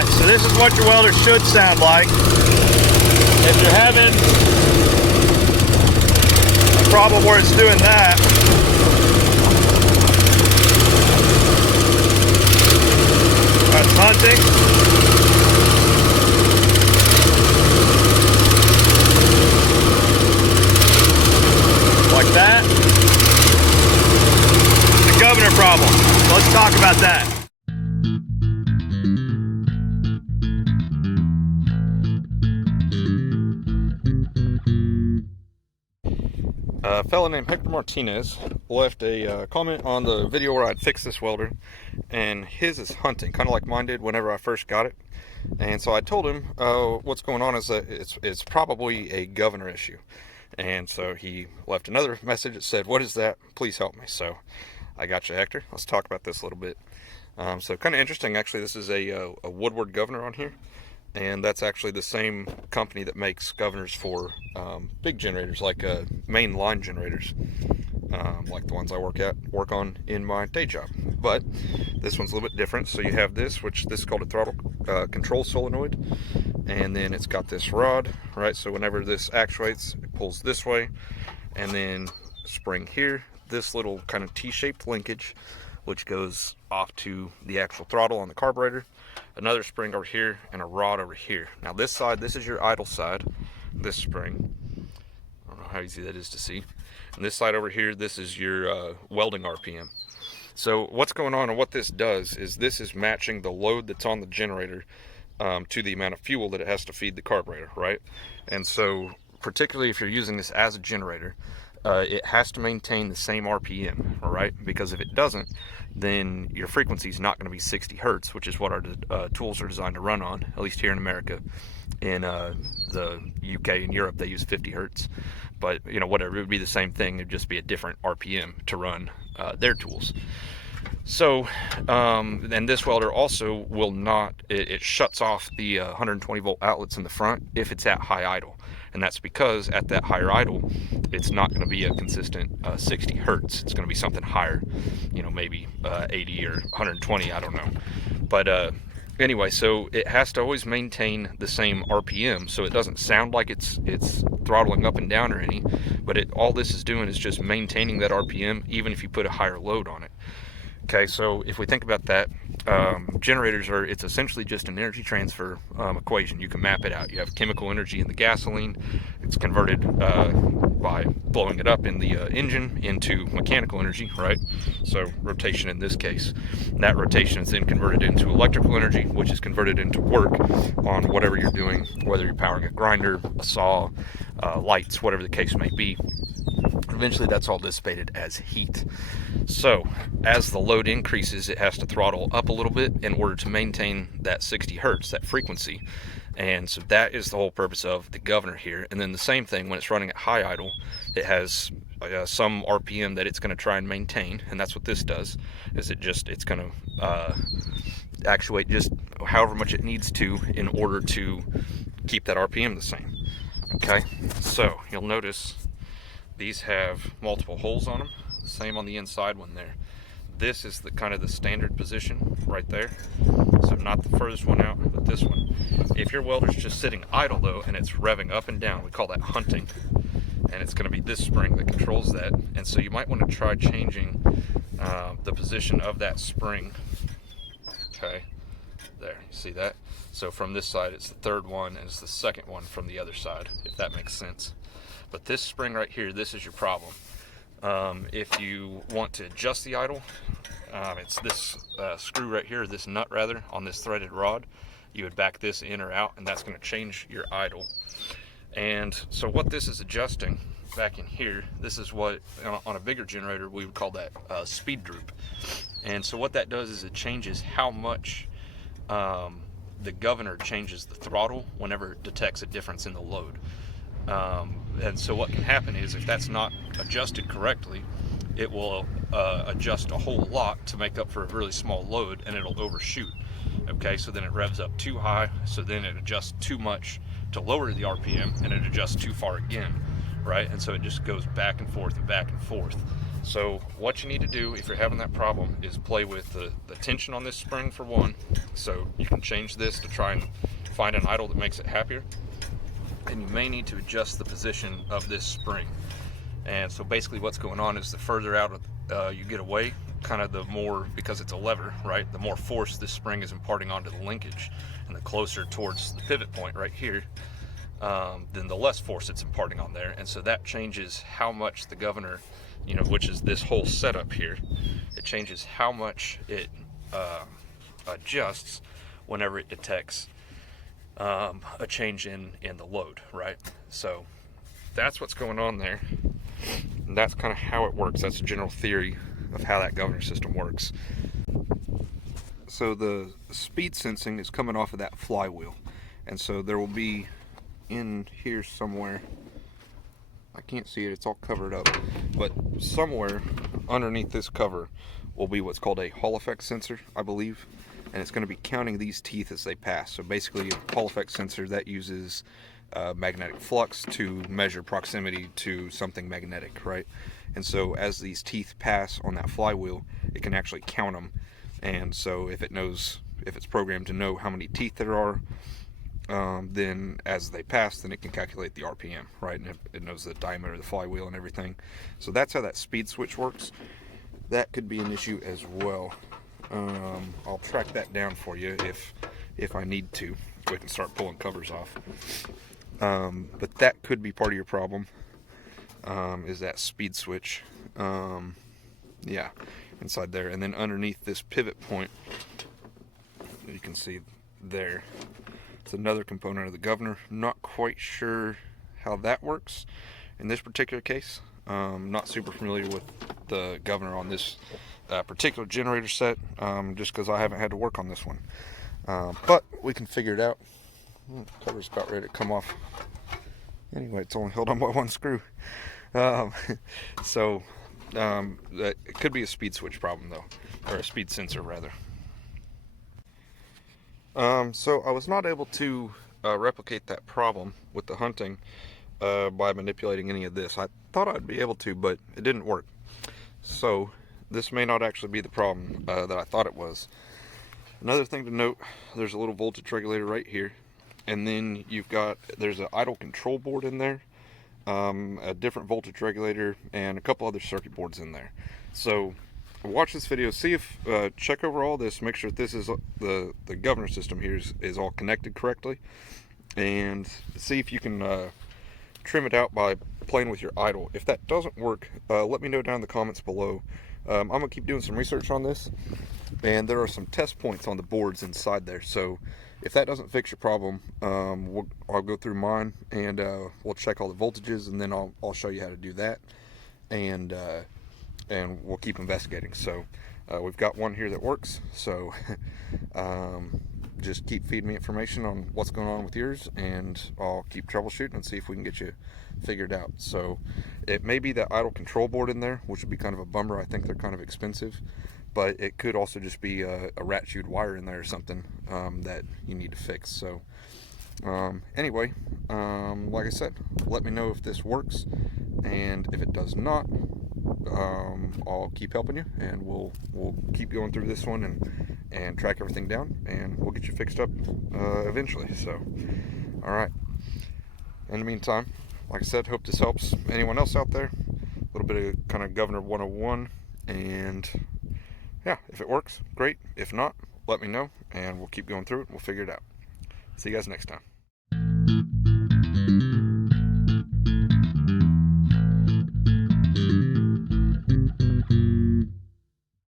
Alright, so this is what your welder should sound like. If you're having a problem where it's doing that, that's hunting. Like that. The governor problem. So let's talk about that. A fellow named Hector Martinez left a comment on the video where I'd fixed this welder, and his is hunting, kind of like mine did whenever I first got it. And so I told him what's going on is that it's probably a governor issue. And so he left another message that said, "What is that? Please help me." So I got you, Hector. Let's talk about this a little bit. So kind of interesting, actually. This is a Woodward governor on here. And that's actually the same company that makes governors for big generators, like main line generators, like the ones I work on in my day job. But this one's a little bit different. So you have this, which this is called a throttle control solenoid, and then it's got this rod, right? So whenever this actuates, it pulls this way, and then spring here, this little kind of T-shaped linkage, which goes off to the actual throttle on the carburetor. Another spring over here and a rod over here. Now this side, this is your idle side, this spring. I don't know how easy that is to see. And this side over here, this is your welding RPM. So what's going on and what this does is this is matching the load that's on the generator to the amount of fuel that it has to feed the carburetor, right? And so particularly if you're using this as a generator, it has to maintain the same RPM, all right? Because if it doesn't, then your frequency is not going to be 60 hertz, which is what our tools are designed to run on, at least here in America. In the UK and Europe, they use 50 hertz. But, you know, whatever, it would be the same thing. It would just be a different RPM to run their tools. So, and this welder also will not, it shuts off the 120 volt outlets in the front if it's at high idle. And that's because at that higher idle, it's not going to be a consistent 60 hertz. It's going to be something higher, you know, maybe 80 or 120, I don't know. But anyway, so it has to always maintain the same RPM, so it doesn't sound like it's throttling up and down or any, but all this is doing is just maintaining that RPM, even if you put a higher load on it. Okay, so if we think about that, generators it's essentially just an energy transfer equation. You can map it out. You have chemical energy in the gasoline. It's converted by blowing it up in the engine into mechanical energy, right? So rotation in this case. And that rotation is then converted into electrical energy, which is converted into work on whatever you're doing, whether you're powering a grinder, a saw, lights, whatever the case may be. Eventually that's all dissipated as heat. So as the load increases, it has to throttle up a little bit in order to maintain that 60 hertz, that frequency. And so that is the whole purpose of the governor here. And then the same thing when it's running at high idle, it has some RPM that it's going to try and maintain, and that's what this does. Is it's going to actuate just however much it needs to in order to keep that RPM the same. Okay, so you'll notice these have multiple holes on them, the same on the inside one there. This is the kind of the standard position right there. So not the furthest one out, but this one. If your welder's just sitting idle though, and it's revving up and down, we call that hunting. And it's gonna be this spring that controls that. And so you might wanna try changing the position of that spring. Okay, there, you see that? So from this side, it's the third one, and it's the second one from the other side, if that makes sense. But this spring right here, this is your problem. If you want to adjust the idle, it's this screw right here, this nut rather, on this threaded rod. You would back this in or out, and that's going to change your idle. And so what this is adjusting back in here, this is what, on a bigger generator, we would call that speed droop. And so what that does is it changes how much the governor changes the throttle whenever it detects a difference in the load. And so what can happen is if that's not adjusted correctly, it will adjust a whole lot to make up for a really small load, and it'll overshoot. Okay, so then it revs up too high, so then it adjusts too much to lower the RPM, and it adjusts too far again, right? And so it just goes back and forth and back and forth. So what you need to do if you're having that problem is play with the tension on this spring for one. So you can change this to try and find an idle that makes it happier. And you may need to adjust the position of this spring. And so basically what's going on is the further out you get away, kind of the more, because it's a lever, right, the more force this spring is imparting onto the linkage, and the closer towards the pivot point right here, then the less force it's imparting on there. And so that changes how much the governor, which is this whole setup here, it changes how much it adjusts whenever it detects a change in the load, right? So that's what's going on there. And that's kind of how it works. That's the general theory of how that governor system works. So the speed sensing is coming off of that flywheel. And so there will be in here somewhere, I can't see it, it's all covered up, but somewhere underneath this cover will be what's called a Hall effect sensor, I believe. And it's going to be counting these teeth as they pass. So basically a Hall effect sensor that uses magnetic flux to measure proximity to something magnetic, right? And so as these teeth pass on that flywheel, it can actually count them. And so if it's programmed to know how many teeth there are, then as they pass, then it can calculate the RPM, right? And it knows the diameter of the flywheel and everything. So that's how that speed switch works. That could be an issue as well. I'll track that down for you if I need to. We can start pulling covers off. But that could be part of your problem, is that speed switch. Yeah, inside there. And then underneath this pivot point, you can see there, it's another component of the governor. Not quite sure how that works in this particular case. Not super familiar with the governor on this particular generator set, just because I haven't had to work on this one. But we can figure it out. The cover's about ready to come off. Anyway, it's only held on by one screw. So it could be a speed switch problem though, or a speed sensor rather. So I was not able to replicate that problem with the hunting by manipulating any of this. I thought I'd be able to, but it didn't work. So this may not actually be the problem that I thought it was. Another thing to note, there's a little voltage regulator right here. And then there's an idle control board in there, a different voltage regulator, and a couple other circuit boards in there. So watch this video, see if, check over all this, make sure that this is the governor system here is all connected correctly, and see if you can trim it out by playing with your idle. If that doesn't work, let me know down in the comments below. I'm going to keep doing some research on this, and there are some test points on the boards inside there. So if that doesn't fix your problem, I'll go through mine and we'll check all the voltages, and then I'll show you how to do that, and we'll keep investigating. So we've got one here that works, so just keep feeding me information on what's going on with yours, and I'll keep troubleshooting and see if we can get you figured out. So it may be that idle control board in there, which would be kind of a bummer. I think they're kind of expensive, but it could also just be a rat chewed wire in there or something that you need to fix. So anyway, like I said, let me know if this works, and if it does not, I'll keep helping you, and we'll keep going through this one and track everything down, and we'll get you fixed up eventually. So all right, in the meantime, like I said, hope this helps anyone else out there. A little bit of kind of Governor 101, and yeah, if it works, great. If not, let me know, and we'll keep going through it. We'll figure it out. See you guys next time.